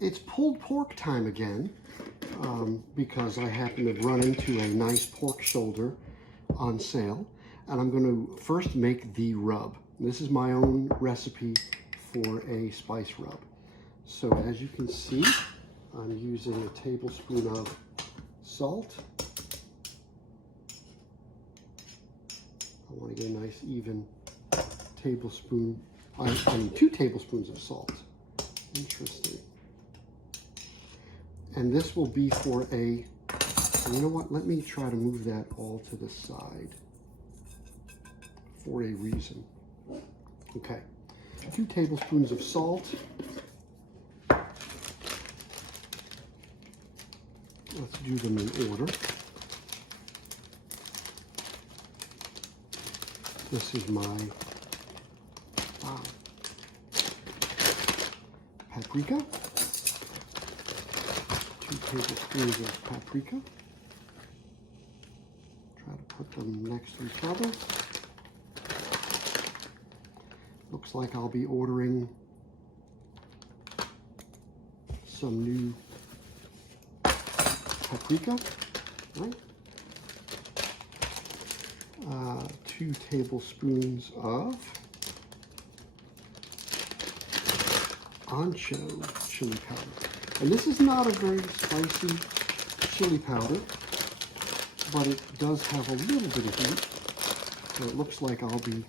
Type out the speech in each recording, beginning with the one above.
It's pulled pork time again, because I happen to run into a nice pork shoulder on sale, and I'm going to first make the rub. This is my own recipe for a spice rub. So as you can see, I'm using a tablespoon of salt. I want to get a nice even tablespoon. I need 2 tablespoons of salt. Interesting. And this will be for a, you know what, let me try to move that all to the side for a reason. Okay, 2 tablespoons of salt. Let's do them in order. This is my paprika. 2 tablespoons of paprika. Try to put them next to each other. Looks like I'll be ordering some new paprika, right? 2 tablespoons of ancho chili powder. And this is not a very spicy chili powder, but it does have a little bit of heat. So it looks like I'll be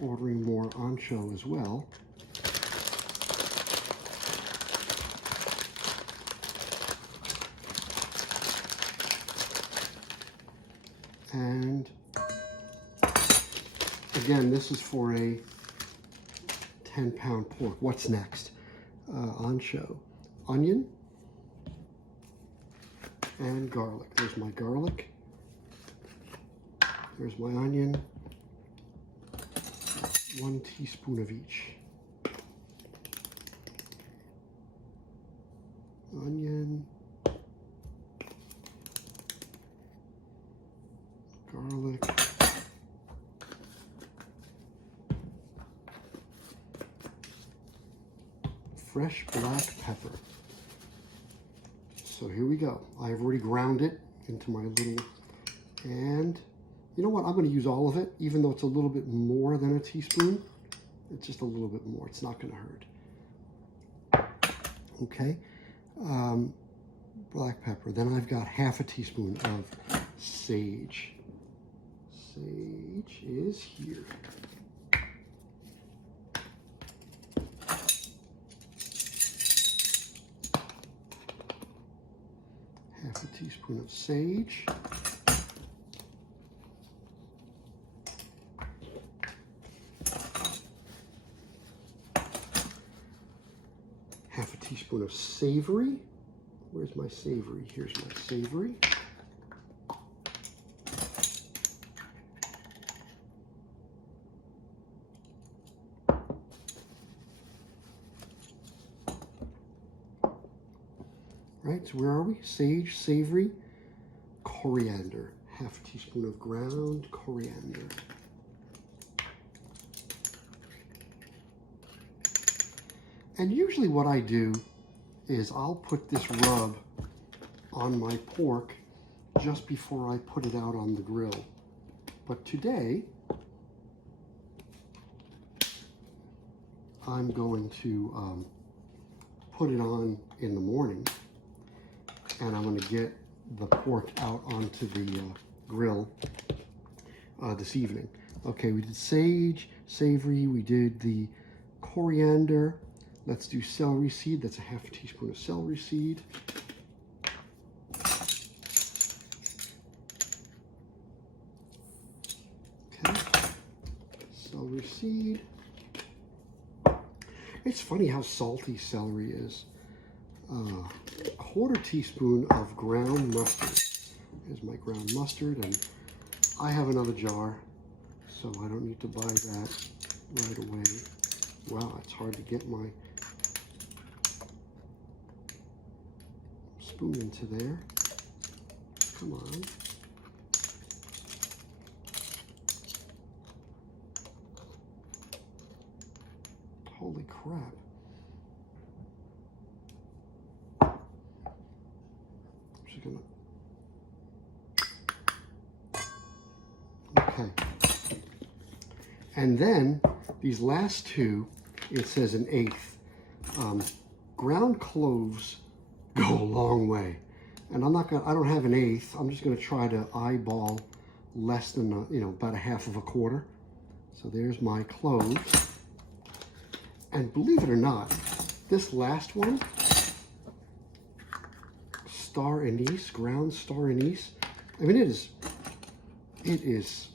ordering more ancho as well. And again, this is for a 10-pound pork. What's next? Ancho, onion, and garlic. There's my garlic. There's my onion. 1 teaspoon of each. Onion, garlic, fresh black pepper. So here we go. I've already ground it into my little, and you know what? I'm going to use all of it, even though it's a little bit more than a teaspoon. It's just a little bit more. It's not going to hurt. Okay. Black pepper. Then I've got half a teaspoon of sage. Sage is here. Half a teaspoon of sage. Half a teaspoon of savory. Where's my savory? Here's my savory. Right, so where are we? Sage, savory, coriander. Half a teaspoon of ground coriander. And usually what I do is I'll put this rub on my pork just before I put it out on the grill. But today, I'm going to put it on in the morning, and I'm going to get the pork out onto the grill this evening. Okay, we did sage, savory, we did the coriander. Let's do celery seed. That's a half a teaspoon of celery seed. Okay, celery seed. It's funny how salty celery is. A quarter teaspoon of ground mustard. Here's my ground mustard, and I have another jar, so I don't need to buy that right away. Wow, it's hard to get my spoon into there. Come on. Holy crap. just gonna, okay. And then these last two, it says an eighth. Ground cloves go a long way. And I don't have an eighth. I'm just gonna try to eyeball less than, about a half of a quarter. So there's my clove. And believe it or not, this last one, star anise, ground star anise, I mean, it is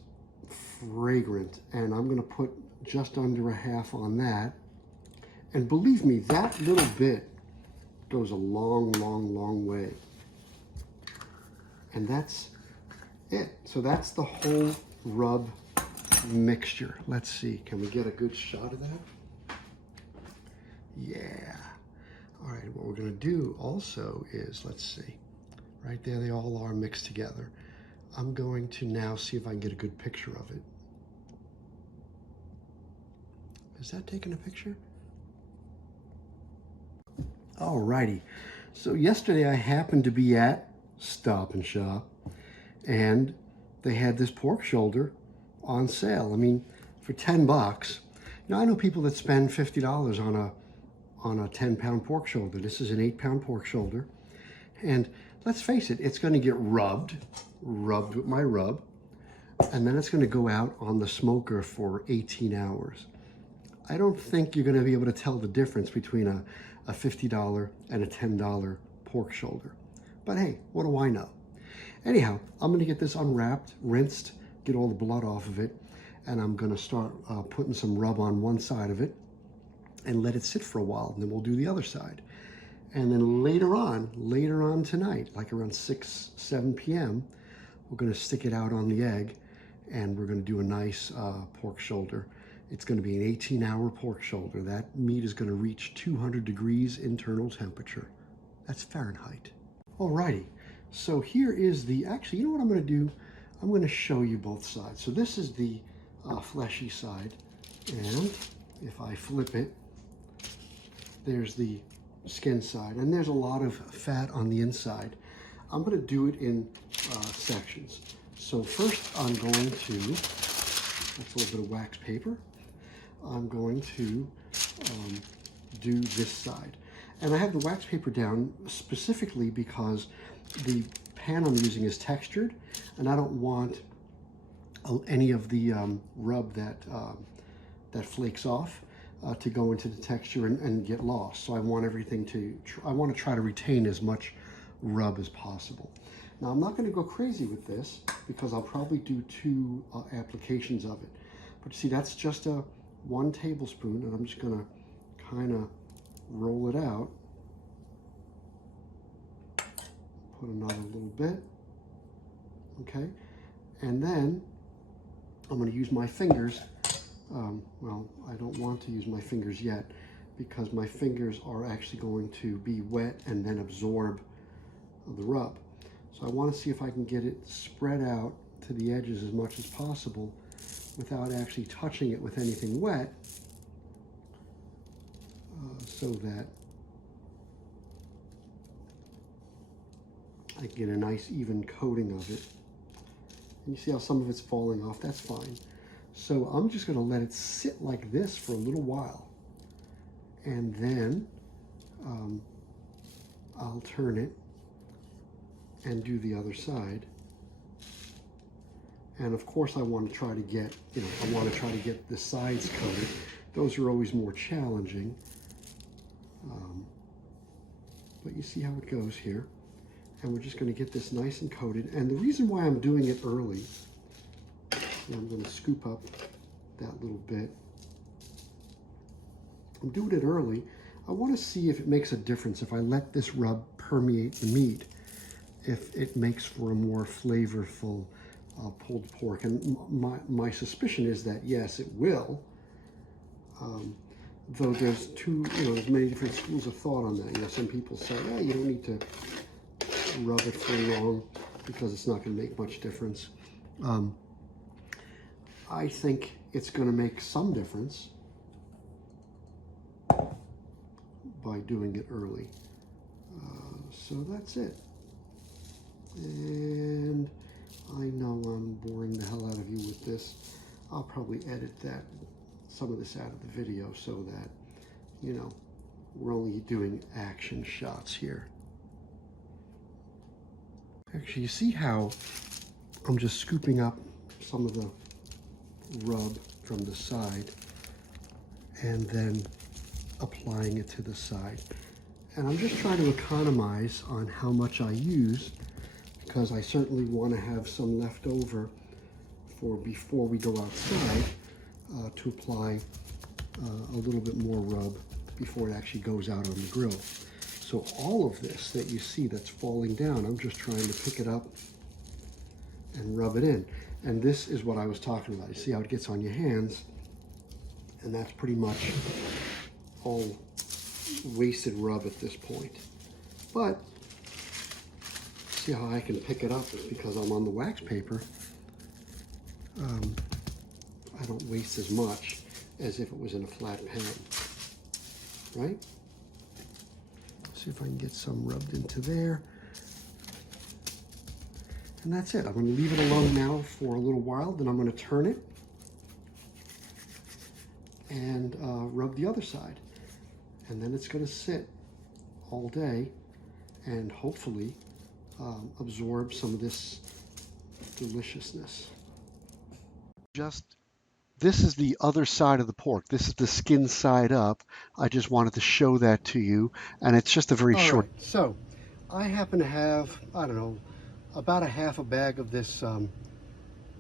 fragrant. And I'm gonna put just under a half on that. And believe me, that little bit goes a long, long, long way. And that's it. So that's the whole rub mixture. Let's see, can we get a good shot of that? Yeah. All right, what we're gonna do also is, let's see, right there, they all are mixed together. I'm going to now see if I can get a good picture of it. Is that taking a picture? Alrighty, so yesterday I happened to be at Stop and Shop, and they had this pork shoulder on sale. I mean, for 10 bucks. I know people that spend $50 on a 10-pound pork shoulder. This is an 8-pound pork shoulder, and let's face it, it's going to get rubbed with my rub, and then it's going to go out on the smoker for 18 hours. I don't think you're going to be able to tell the difference between a $50 and a $10 pork shoulder. But hey, what do I know? Anyhow, I'm going to get this unwrapped, rinsed, get all the blood off of it, and I'm going to start putting some rub on one side of it and let it sit for a while, and then we'll do the other side. And then later on tonight, like around 6, 7 p.m., we're going to stick it out on the egg, and we're going to do a nice pork shoulder. It's going to be an 18-hour pork shoulder. That meat is going to reach 200 degrees internal temperature. That's Fahrenheit. Alrighty, so here is actually, you know what I'm going to do? I'm going to show you both sides. So this is the fleshy side, and if I flip it, there's the skin side, and there's a lot of fat on the inside. I'm going to do it in sections. So first I'm going to, that's a little bit of wax paper. I'm going to do this side. And I have the wax paper down specifically because the pan I'm using is textured, and I don't want any of the rub that flakes off to go into the texture and get lost. So I want everything I want to try to retain as much rub as possible. Now I'm not going to go crazy with this because I'll probably do 2 applications of it. But see, that's just 1 tablespoon, and I'm just going to kind of roll it out. Put another little bit, okay? And then I'm going to use my fingers. Well, I don't want to use my fingers yet because my fingers are actually going to be wet and then absorb the rub. So I want to see if I can get it spread out to the edges as much as possible without actually touching it with anything wet, so that I get a nice even coating of it. And you see how some of it's falling off? That's fine. So I'm just going to let it sit like this for a little while, and then I'll turn it and do the other side. And of course I want to try to get, I want to try to get the sides coated. Those are always more challenging. But you see how it goes here. And we're just going to get this nice and coated. And the reason why I'm doing it early, I'm going to scoop up that little bit. I'm doing it early. I want to see if it makes a difference if I let this rub permeate the meat, if it makes for a more flavorful pulled pork. And my suspicion is that yes, it will. Though there's there's many different schools of thought on that. Some people say, yeah, you don't need to rub it for long because it's not going to make much difference. I think it's going to make some difference by doing it early. So that's it. And I know I'm boring the hell out of you with this. I'll probably edit some of this out of the video so that, you know, we're only doing action shots here. Actually, you see how I'm just scooping up some of the rub from the side and then applying it to the side. And I'm just trying to economize on how much I use, because I certainly want to have some left over for before we go outside to apply a little bit more rub before it actually goes out on the grill. So all of this that you see that's falling down, I'm just trying to pick it up and rub it in. And this is what I was talking about. You see how it gets on your hands, and that's pretty much all wasted rub at this point. But see how I can pick it up because I'm on the wax paper. I don't waste as much as if it was in a flat pan, right? See if I can get some rubbed into there. And that's it. I'm going to leave it alone now for a little while, then I'm going to turn it and rub the other side. And then it's going to sit all day and hopefully absorb some of this deliciousness. This is the other side of the pork. This is the skin side up. I just wanted to show that to you, and it's just a very short. Right, so I happen to have, I don't know, about a half a bag of this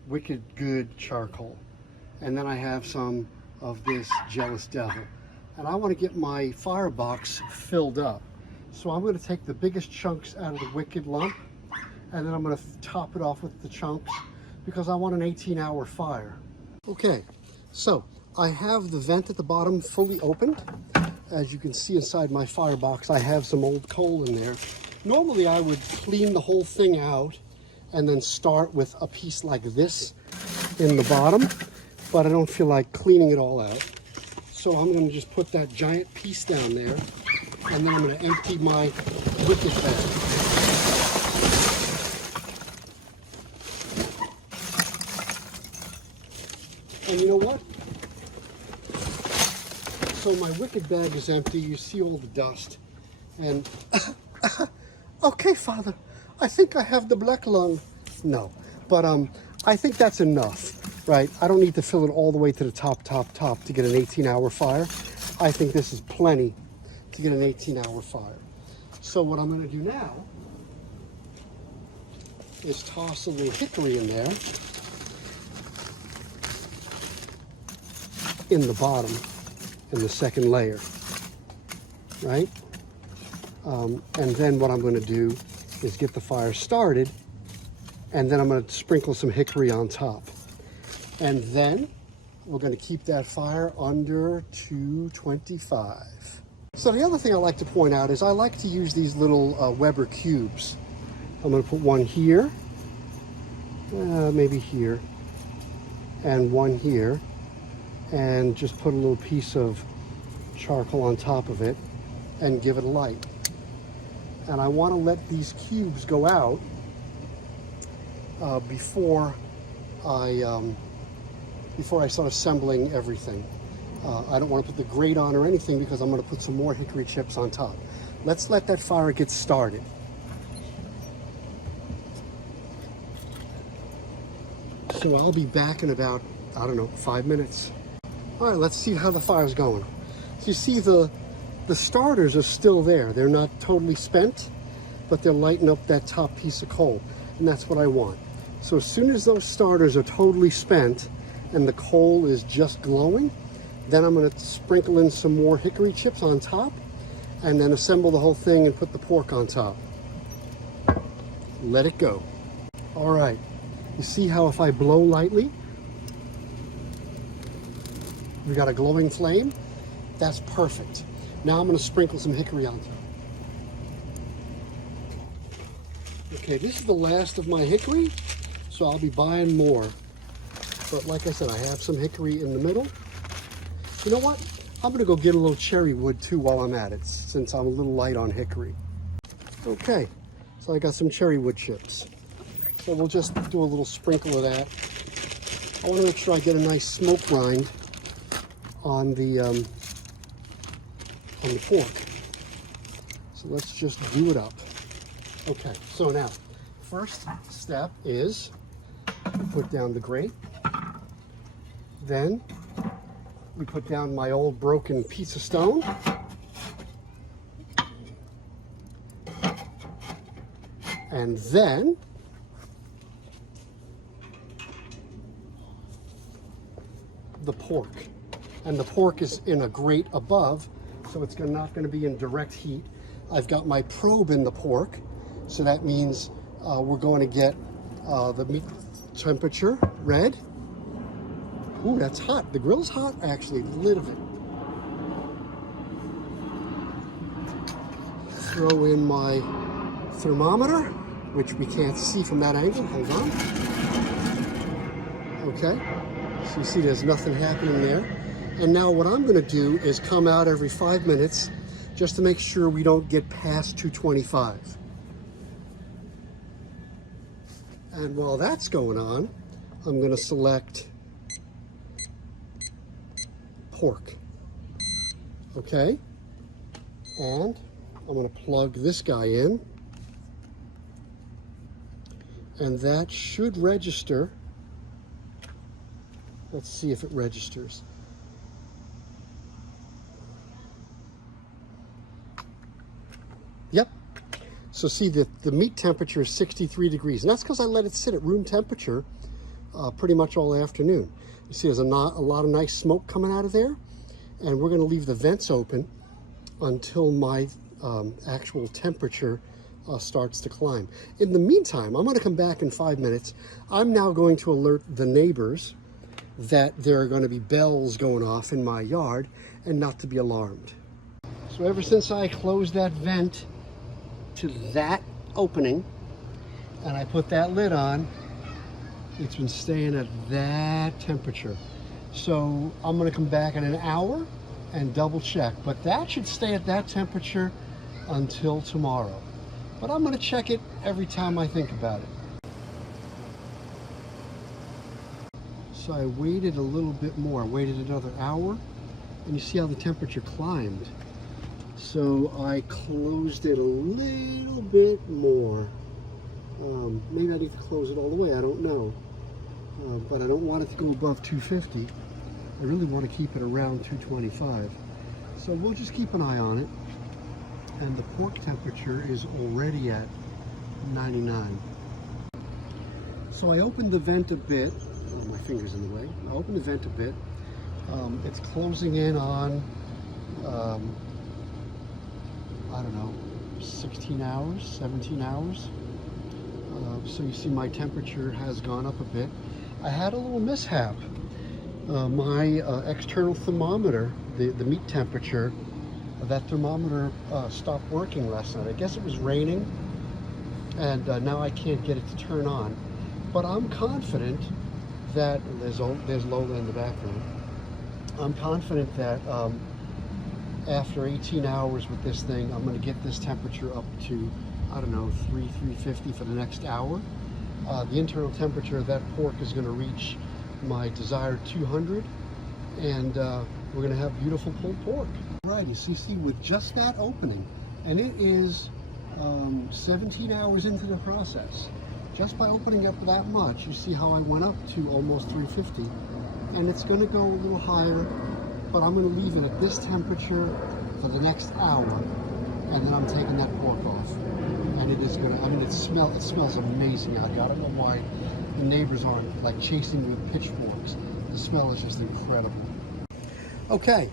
Wicked Good charcoal, and then I have some of this Jealous Devil, and I want to get my firebox filled up. So I'm going to take the biggest chunks out of the Wicked lump, and then I'm going to top it off with the chunks because I want an 18-hour fire. Okay, so I have the vent at the bottom fully opened. As you can see inside my firebox, I have some old coal in there. Normally I would clean the whole thing out and then start with a piece like this in the bottom, but I don't feel like cleaning it all out. So I'm going to just put that giant piece down there, and then I'm going to empty my Wicked bag. And you know what? So my Wicked bag is empty. You see all the dust. And, okay, Father, I think I have the black lung. No, but I think that's enough, right? I don't need to fill it all the way to the top to get an 18-hour fire. I think this is plenty to get an 18-hour fire. So what I'm going to do now is toss a little hickory in there, in the bottom, in the second layer, right? And then what I'm going to do is get the fire started, and then I'm going to sprinkle some hickory on top. And then we're going to keep that fire under 225. So the other thing I like to point out is I like to use these little Weber cubes. I'm going to put one here, maybe here, and one here, and just put a little piece of charcoal on top of it and give it a light. And I want to let these cubes go out before I start assembling everything. I don't want to put the grate on or anything because I'm going to put some more hickory chips on top. Let's let that fire get started. So I'll be back in about, I don't know, 5 minutes. All right, let's see how the fire's going. So you see the starters are still there. They're not totally spent, but they're lighting up that top piece of coal, and that's what I want. So as soon as those starters are totally spent and the coal is just glowing, then I'm going to sprinkle in some more hickory chips on top and then assemble the whole thing and put the pork on top. Let it go. All right, you see how if I blow lightly, we got a glowing flame? That's perfect. Now I'm going to sprinkle some hickory on top. Okay, this is the last of my hickory, so I'll be buying more. But like I said, I have some hickory in the middle. You know what? I'm going to go get a little cherry wood too while I'm at it, since I'm a little light on hickory. Okay, So I got some cherry wood chips. So we'll just do a little sprinkle of that. I want to make sure I get a nice smoke rind on the pork. So let's just do it up. Okay, so now, first step is put down the grate. Then we put down my old broken pizza stone. And then the pork. And the pork is in a grate above, so it's not going to be in direct heat. I've got my probe in the pork, so that means we're going to get the meat temperature red. Ooh, that's hot. The grill's hot, actually, a little bit. Throw in my thermometer, which we can't see from that angle. Hold on. Okay, so you see there's nothing happening there. And now what I'm going to do is come out every 5 minutes just to make sure we don't get past 225. And while that's going on, I'm going to select pork. Okay, and I'm going to plug this guy in, and that should register. Let's see if it registers. Yep. So see that the meat temperature is 63 degrees, and that's because I let it sit at room temperature pretty much all afternoon. You see there's a lot of nice smoke coming out of there, and we're going to leave the vents open until my actual temperature starts to climb. In the meantime, I'm going to come back in 5 minutes. I'm now going to alert the neighbors that there are going to be bells going off in my yard and not to be alarmed. So ever since I closed that vent to that opening and I put that lid on, it's been staying at that temperature. So I'm going to come back in an hour and double check, but that should stay at that temperature until tomorrow. But I'm going to check it every time I think about it. So I waited a little bit more. I waited another hour, and you see how the temperature climbed. So I closed it a little bit more. Maybe I need to close it all the way, I don't know. But I don't want it to go above 250. I really want to keep it around 225. So we'll just keep an eye on it. And the pork temperature is already at 99. So I opened the vent a bit. Oh, my finger's in the way. I opened the vent a bit. It's closing in on, I don't know, 16 hours, 17 hours. So you see my temperature has gone up a bit. I had a little mishap. My external thermometer, the meat temperature, that thermometer stopped working last night. I guess it was raining, and now I can't get it to turn on. But I'm confident that, there's Lola in the background. I'm confident that after 18 hours with this thing, I'm going to get this temperature up to, I don't know, 350 for the next hour. The internal temperature of that pork is going to reach my desired 200, and we're going to have beautiful pulled pork. Right, you see with just that opening, and it is 17 hours into the process. Just by opening up that much, you see how I went up to almost 350, and it's going to go a little higher, but I'm going to leave it at this temperature for the next hour, and then I'm taking that pork off. And it is going to, I mean, it smells amazing out here. I don't know why the neighbors aren't like chasing me with pitchforks. The smell is just incredible. Okay,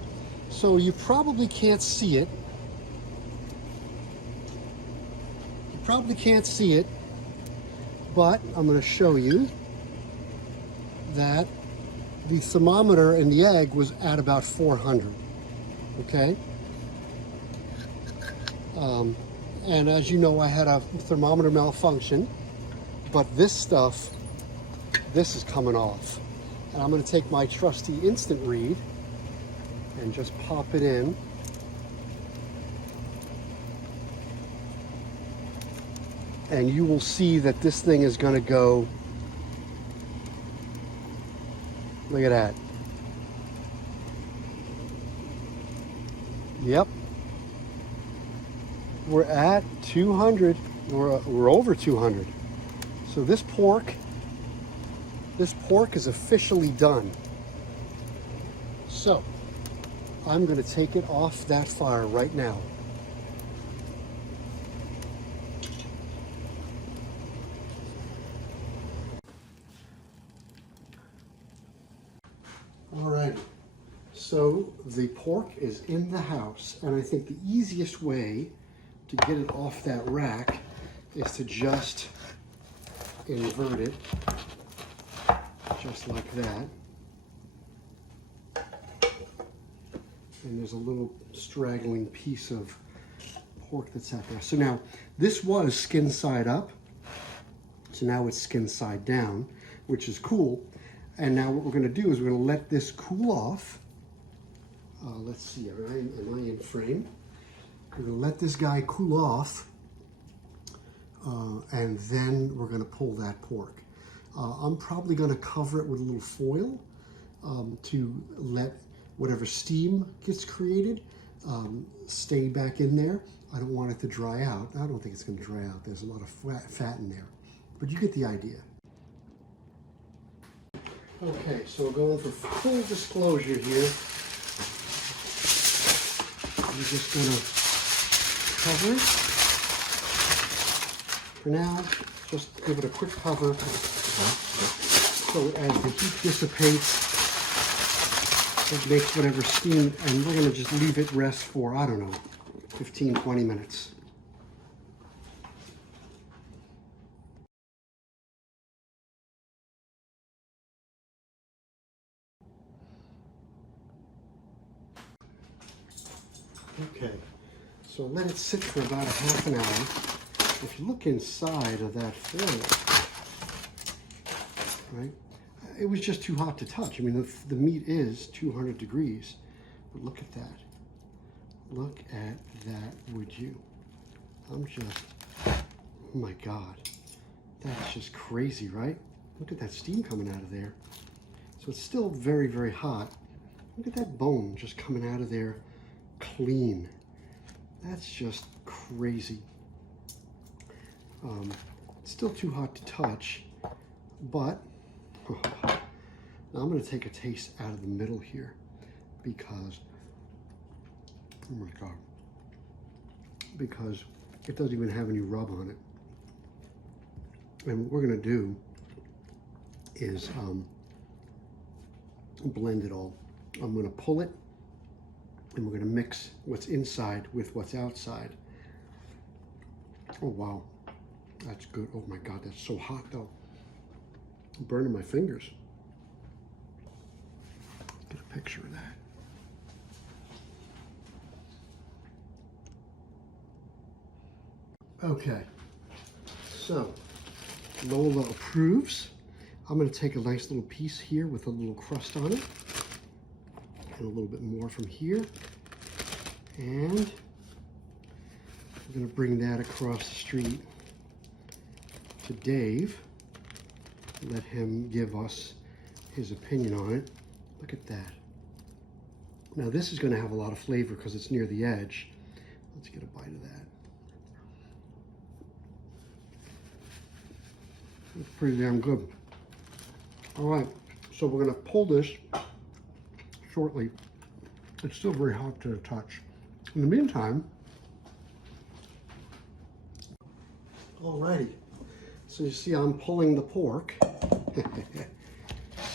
so you probably can't see it. You probably can't see it, but I'm going to show you that the thermometer in the egg was at about 400. Okay. And as you know, I had a thermometer malfunction, but this is coming off. And I'm going to take my trusty instant read and just pop it in. and you will see that this thing is going to go, look at that. Yep. We're at 200. We're over 200. So this pork is officially done. So I'm going to take it off that fire right now. All right. So the pork is in the house, and I think the easiest way to get it off that rack is to just invert it, just like that. And there's a little straggling piece of pork that's out there. So now, this was skin side up, so now it's skin side down, which is cool. And now what we're going to do is we're going to let this cool off. Let's see, am I in frame? We're going to let this guy cool off, and then we're going to pull that pork. I'm probably going to cover it with a little foil to let whatever steam gets created stay back in there. I don't want it to dry out. I don't think it's going to dry out. There's a lot of fat in there, but you get the idea. Okay, so we're going for full disclosure here. I'm just going to cover it. For now, just give it a quick cover so as the heat dissipates, it makes whatever steam, and we're going to just leave it rest for, I don't know, 15, 20 minutes. Okay, so let it sit for about a half an hour. If you look inside of that foil, right, it was just too hot to touch. I mean, the meat is 200 degrees, but look at that. Look at that, would you? I'm just, oh my God. That's just crazy, right? Look at that steam coming out of there. So it's still very, very hot. Look at that bone just coming out of there clean. That's just crazy. It's still too hot to touch, but now I'm going to take a taste out of the middle here because, oh my God, because it doesn't even have any rub on it. And what we're going to do is blend it all. I'm going to pull it, and we're going to mix what's inside with what's outside. Oh, wow. That's good. Oh, my God. That's so hot, though. I'm burning my fingers. Get a picture of that. Okay. So, Lola approves. I'm going to take a nice little piece here with a little crust on it. And a little bit more from here. And I'm going to bring that across the street to Dave. Let him give us his opinion on it. Look at that. Now this is going to have a lot of flavor because it's near the edge. Let's get a bite of that. It's pretty damn good. All right, so we're going to pull this shortly. It's still very hot to the touch. In the meantime, alrighty. So you see I'm pulling the pork.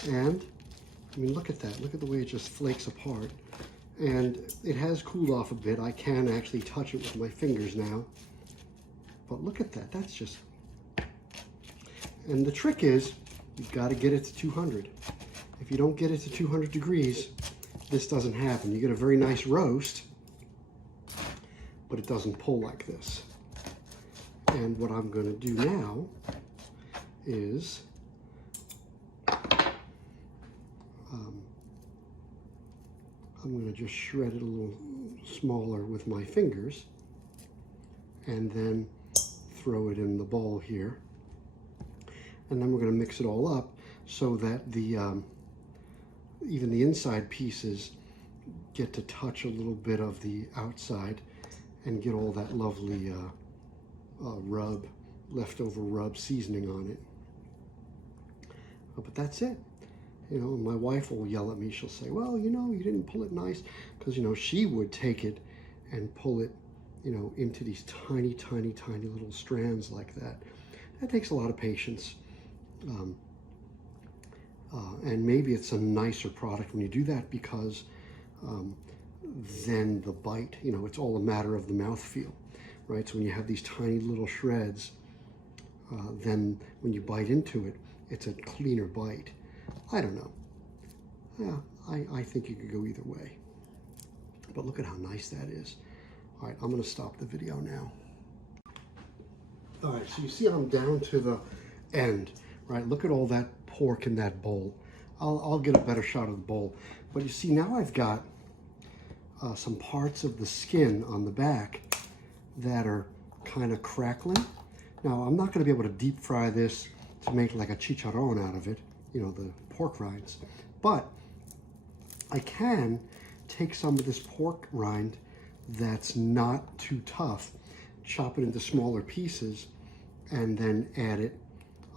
And, I mean, look at that. Look at the way it just flakes apart. And it has cooled off a bit. I can actually touch it with my fingers now. But look at that. That's just... And the trick is, you've got to get it to 200. If you don't get it to 200 degrees, this doesn't happen. You get a very nice roast, but it doesn't pull like this. And what I'm going to do now is I'm going to just shred it a little smaller with my fingers and then throw it in the bowl here. And then we're going to mix it all up so that the even the inside pieces get to touch a little bit of the outside and get all that lovely leftover rub seasoning on it. But that's it. You know, my wife will yell at me. She'll say, well, you know, you didn't pull it nice. Because, you know, she would take it and pull it, you know, into these tiny, tiny, tiny little strands like that. That takes a lot of patience. And maybe it's a nicer product when you do that, because then the bite, you know, it's all a matter of the mouthfeel, right? So when you have these tiny little shreds, then when you bite into it, it's a cleaner bite. I don't know. Yeah, I think you could go either way. But look at how nice that is. All right, I'm going to stop the video now. All right, so you see I'm down to the end, right? Look at all that pork in that bowl. I'll get a better shot of the bowl. But you see, now I've got some parts of the skin on the back that are kind of crackling. Now, I'm not going to be able to deep fry this to make like a chicharron out of it, you know, the pork rinds. But I can take some of this pork rind that's not too tough, chop it into smaller pieces, and then add it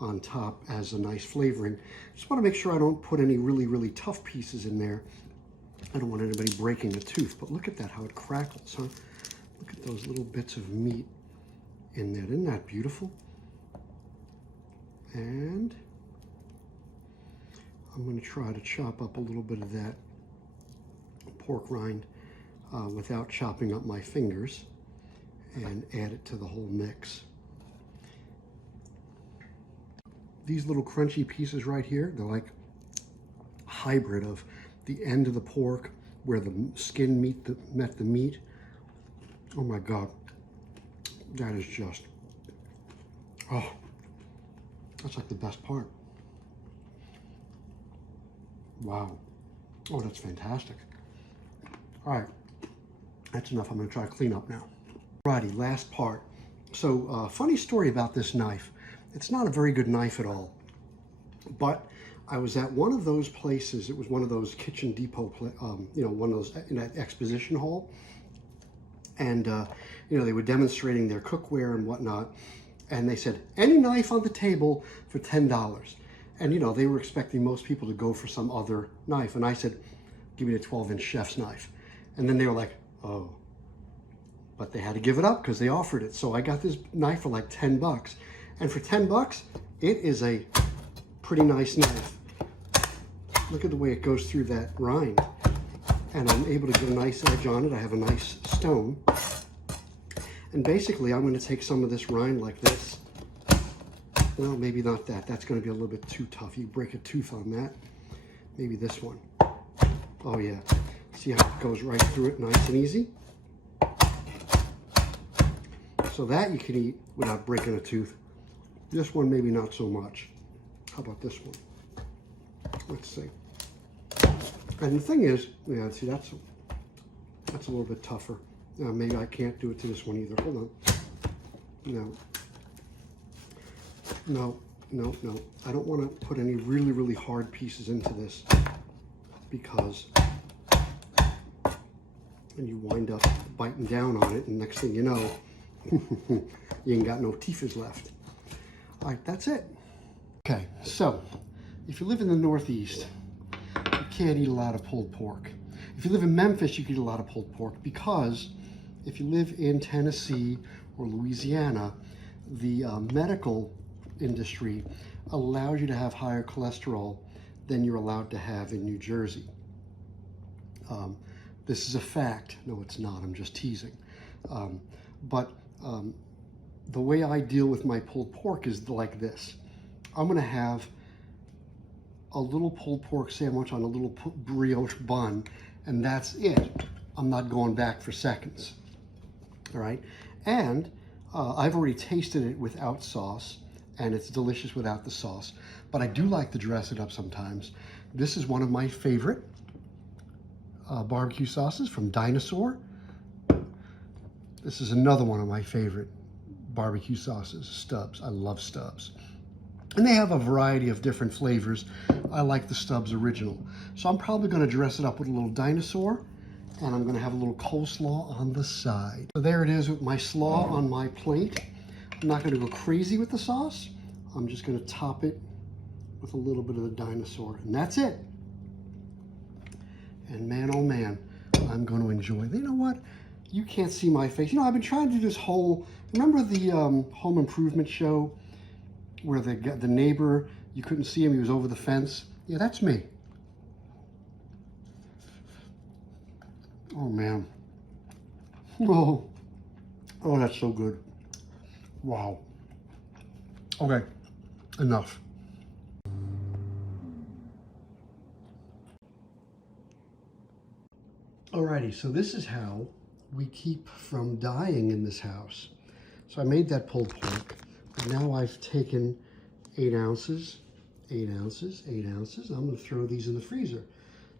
on top as a nice flavoring. Just want to make sure I don't put any really, really tough pieces in there. I don't want anybody breaking a tooth. But look at that, how it crackles, huh? Look at those little bits of meat in there. Isn't that beautiful? And I'm going to try to chop up a little bit of that pork rind without chopping up my fingers, and add it to the whole mix. These little crunchy pieces right here, they're like a hybrid of the end of the pork where the skin met the meat. Oh my God, that is just, oh, that's like the best part. Wow. Oh, that's fantastic. All right, that's enough. I'm gonna try to clean up now. Alrighty, last part. So, funny story about this knife. It's not a very good knife at all, but I was at one of those places. It was one of those Kitchen Depot, you know, one of those in that exposition hall. And, you know, they were demonstrating their cookware and whatnot. And they said, any knife on the table for $10. And, you know, they were expecting most people to go for some other knife. And I said, give me a 12-inch chef's knife. And then they were like, oh. But they had to give it up because they offered it. So I got this knife for like 10 bucks. And for 10 bucks, it is a pretty nice knife. Look at the way it goes through that rind. And I'm able to get a nice edge on it. I have a nice stone. And basically, I'm going to take some of this rind like this. Well, maybe not that. That's going to be a little bit too tough. You break a tooth on that. Maybe this one. Oh, yeah. See how it goes right through it, nice and easy? So that you can eat without breaking a tooth. This one, maybe not so much. How about this one? Let's see. And the thing is, yeah, see, that's a little bit tougher. Maybe I can't do it to this one either. Hold on. No. I don't want to put any really, really hard pieces into this, because then you wind up biting down on it, and next thing you know, you ain't got no teeth left. All right, that's it. Okay, so if you live in the Northeast, you can't eat a lot of pulled pork. If you live in Memphis, you can eat a lot of pulled pork, because if you live in Tennessee or Louisiana, the medical industry allows you to have higher cholesterol than you're allowed to have in New Jersey. This is a fact. No, it's not. I'm just teasing. But the way I deal with my pulled pork is like this. I'm going to have a little pulled pork sandwich on a little brioche bun, and that's it. I'm not going back for seconds. All right? And I've already tasted it without sauce, and it's delicious without the sauce. But I do like to dress it up sometimes. This is one of my favorite barbecue sauces from Dinosaur. This is another one of my favorite barbecue sauces, Stubbs. I love Stubbs. And they have a variety of different flavors. I like the Stubbs original. So I'm probably going to dress it up with a little dinosaur, and I'm going to have a little coleslaw on the side. So there it is with my slaw on my plate. I'm not going to go crazy with the sauce. I'm just going to top it with a little bit of the dinosaur, and that's it. And man, oh man, I'm going to enjoy it. You know what? You can't see my face. You know, I've been trying to do this whole, remember the Home Improvement show where the neighbor, you couldn't see him, he was over the fence? Yeah, that's me. Oh man. Oh, that's so good. Wow. Okay, enough. Alrighty, so this is how we keep from dying in this house. So I made that pulled pork, but now I've taken 8 ounces, 8 ounces, 8 ounces. I'm going to throw these in the freezer.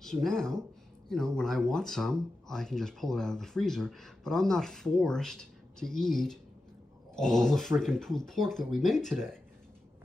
So now, you know, when I want some, I can just pull it out of the freezer, but I'm not forced to eat all the freaking pulled pork that we made today.